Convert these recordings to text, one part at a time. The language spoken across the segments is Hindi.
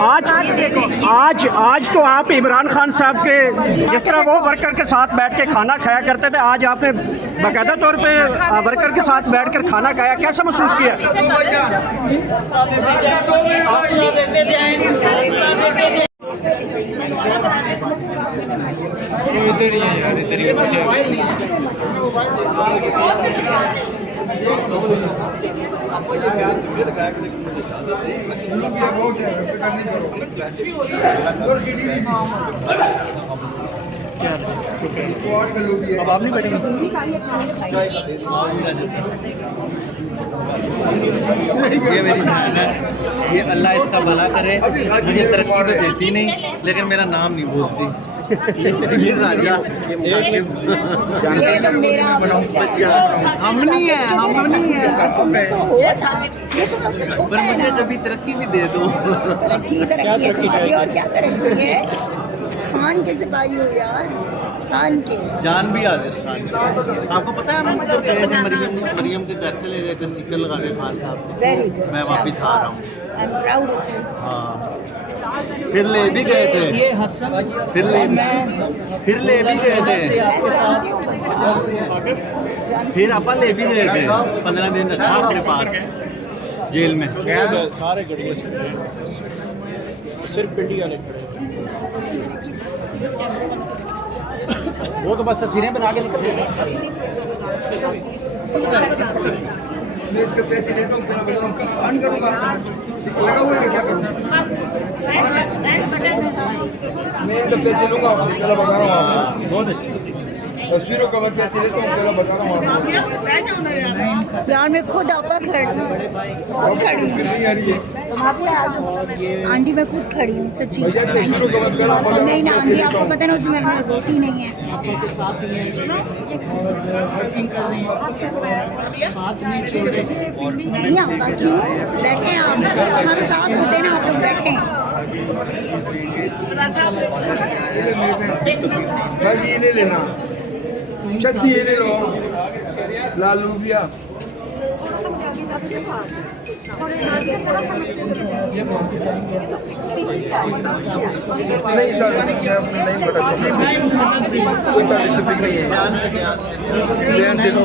आज आज आज तो आप इमरान खान साहब के जिस तरह वो वर्कर के साथ बैठ के खाना खाया करते थे, आज आपने बाकायदा तौर पे वर्कर के साथ बैठ कर खाना खाया, कैसा महसूस किया? इधर ही है यार, इधर ही अब आप नहीं बैठेंगे? ये मेरी बहन है, ये अल्लाह इसका भला करे, मुझे तरक्की तो देती नहीं लेकिन मेरा नाम नहीं बोलती। ये राजा हम नहीं है पर मुझे कभी तरक्की भी दे दो। तरक्की और क्या तरक्की है? खान के सिपाही हो यार, खान के जान भी हाजिर खान के। आपको पता है हम उधर गए थे, मरियम के घर चले गए थे स्टिकर लगाने खान साहब के। वेरी गुड, मैं वापस आ रहा हूँ। I am proud of you. हाँ, फिर ले भी गए थे, फिर ले भी गए थे, फिर अपन ले भी गए थे। 15 दिन रखा अपने पास जेल में। सारे गड़िए सिर्फ इंडिया ने खड़े, वो तो बस तस्वीरें बना के निकल गए। मैं इसके पैसे लेता हूँ, क्या बताऊँ, कब ऑन करूँगा, लगा हुआ है क्या करूँ? मैं इनके पैसे लूँगा, चला बता रहा हूँ आपको। बहुत अच्छी तस्वीरों का मैं पैसे लेता हूँ, चला बता रहा हूँ आपको। यार मैं खुद आपका खुद खड़ी नहीं आ रही है आंटी, मैं खुद खड़ी हूँ सच्ची। भैया, तस्वीरों का मैं पहला बता रहा नहीं ना हूँ, आंटी, पैसे आपको लेता पता ना उसमें रोटी नहीं है। नहीं आपका क्यों बैठे हैं आप? हम साथ होते ना, आप लोग बैठे हैं। भाई ये ले लेना, छत्ती ये ले लो, लाल लूबिया। नहीं सर, नहीं बता, कोई स्पेसिफिक नहीं है। लेन से लो,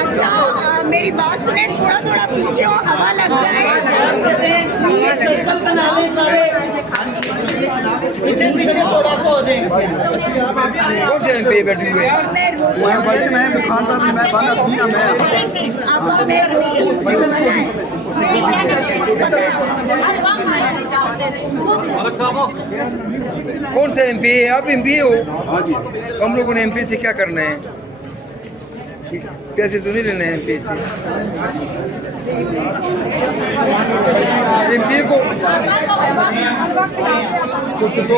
अच्छा मेरी बात सुने, थोड़ा थोड़ा पीछे हो, हवा लग जाए। कौन से एमपी बैठे हुए हैं? मैं खान साहब मैं बाला थी ना मैं। कौन से एमपी है? आप एमपी हो? हम लोगों ने एमपी से क्या करना है? पैसे तो नहीं लेने हैं एमपी से। एमपी को तो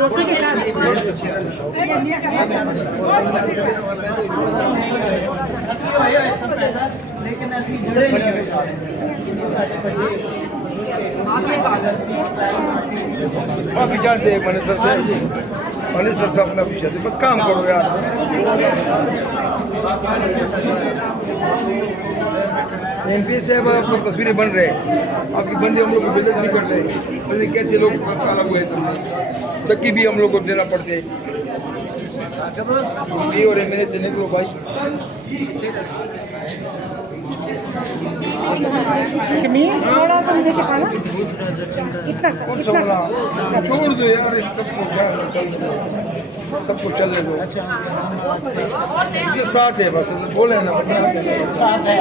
रोटी के साथ आप भी जानते हैं मिनिस्टर से अपना पीछे से बस काम करो यार। एमपी से अब आप लोग तस्वीरें बन रहे हैं, आपकी बंदे हम लोग को बेइज्जत नहीं कर रहे, कैसे लोग काला हुए चक्की भी हम लोग को देना पड़ते। ये और मेरे से निकलो भाई। थोड़ा सा मुझे चखाना, इतना सा छोड़ दो यार, सबको चलने दो। ये साथ है बस, बोले ना साथ है।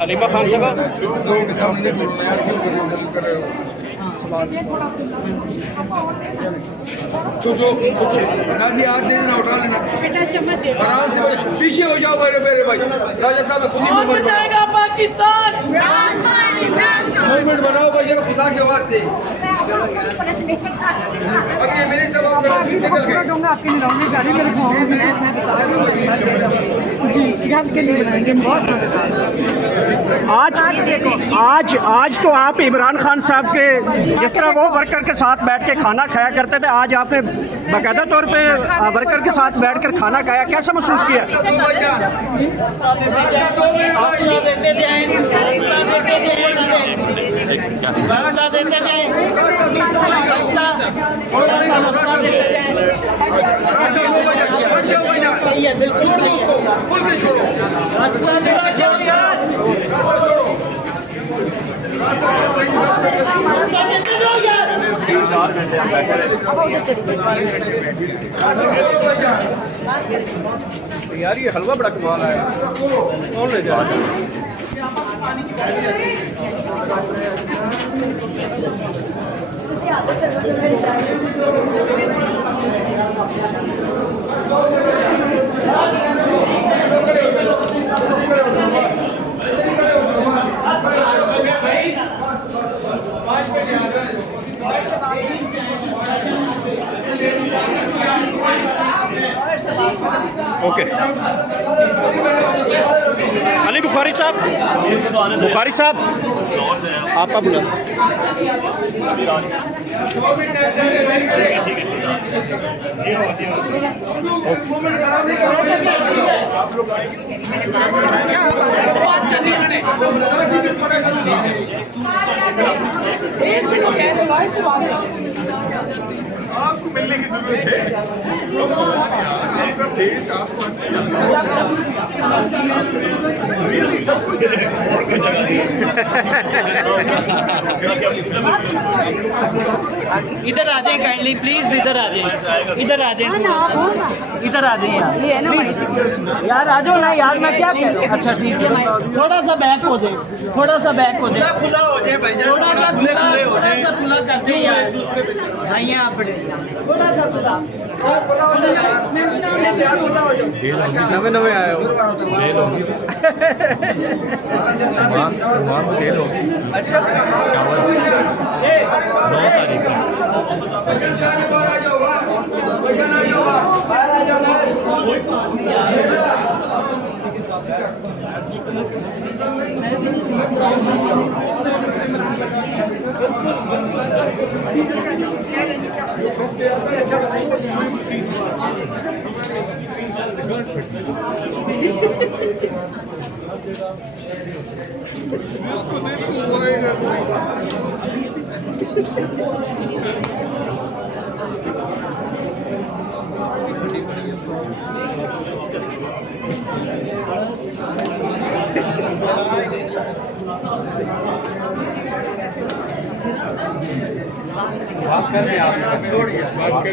अलीमा खान साहब लोगों के सामने बोलना यार, क्यों कर रहे हो? तो जो नाजी हाथ दे देना, उठा लेना आराम से भाई, पीछे हो जाओ मेरे भाई। राजा साहब खुद ही मूवमेंट बनाओ, पाकिस्तान मूवमेंट बनाओ भाई, खुदा के वास्ते। अब ये मेरी सब आप फिर निकल गए दूंगा आपकी निगरानी गाड़ी में जी घर के लिए बनाएंगे बहुत आज तो आप इमरान खान साहब के जिस तरह वो वर्कर के साथ बैठ के खाना खाया करते थे, आज आपने बाकायदा तौर पे वर्कर के साथ बैठकर खाना खाया, कैसा महसूस किया? यार ये हलवा बड़ा कमाल है, कौन ले जा ओके अली बुखारी साहब आपका बुला आपको मिलने की जरूरत है, आपका फेस आपको इधर आ जाए काइंडली प्लीज, इधर आ जाए, इधर आ जाए, इधर आ जाइए यार प्लीज यार, आ जाओ ना यार, मैं क्या कह रहा हूँ। अच्छा ठीक है, थोड़ा सा बैक हो जाए, थोड़ा सा बैक हो जाए, खुला हो जाए भाईजान, थोड़ा सा खुले खुले हो जाए। खुला कर दे यार भैया, आप थोड़ा सा खुला नवे नवे आए हो अच्छा 9 तारीख बात कर रहे हैं आप, छोड़िए बात कर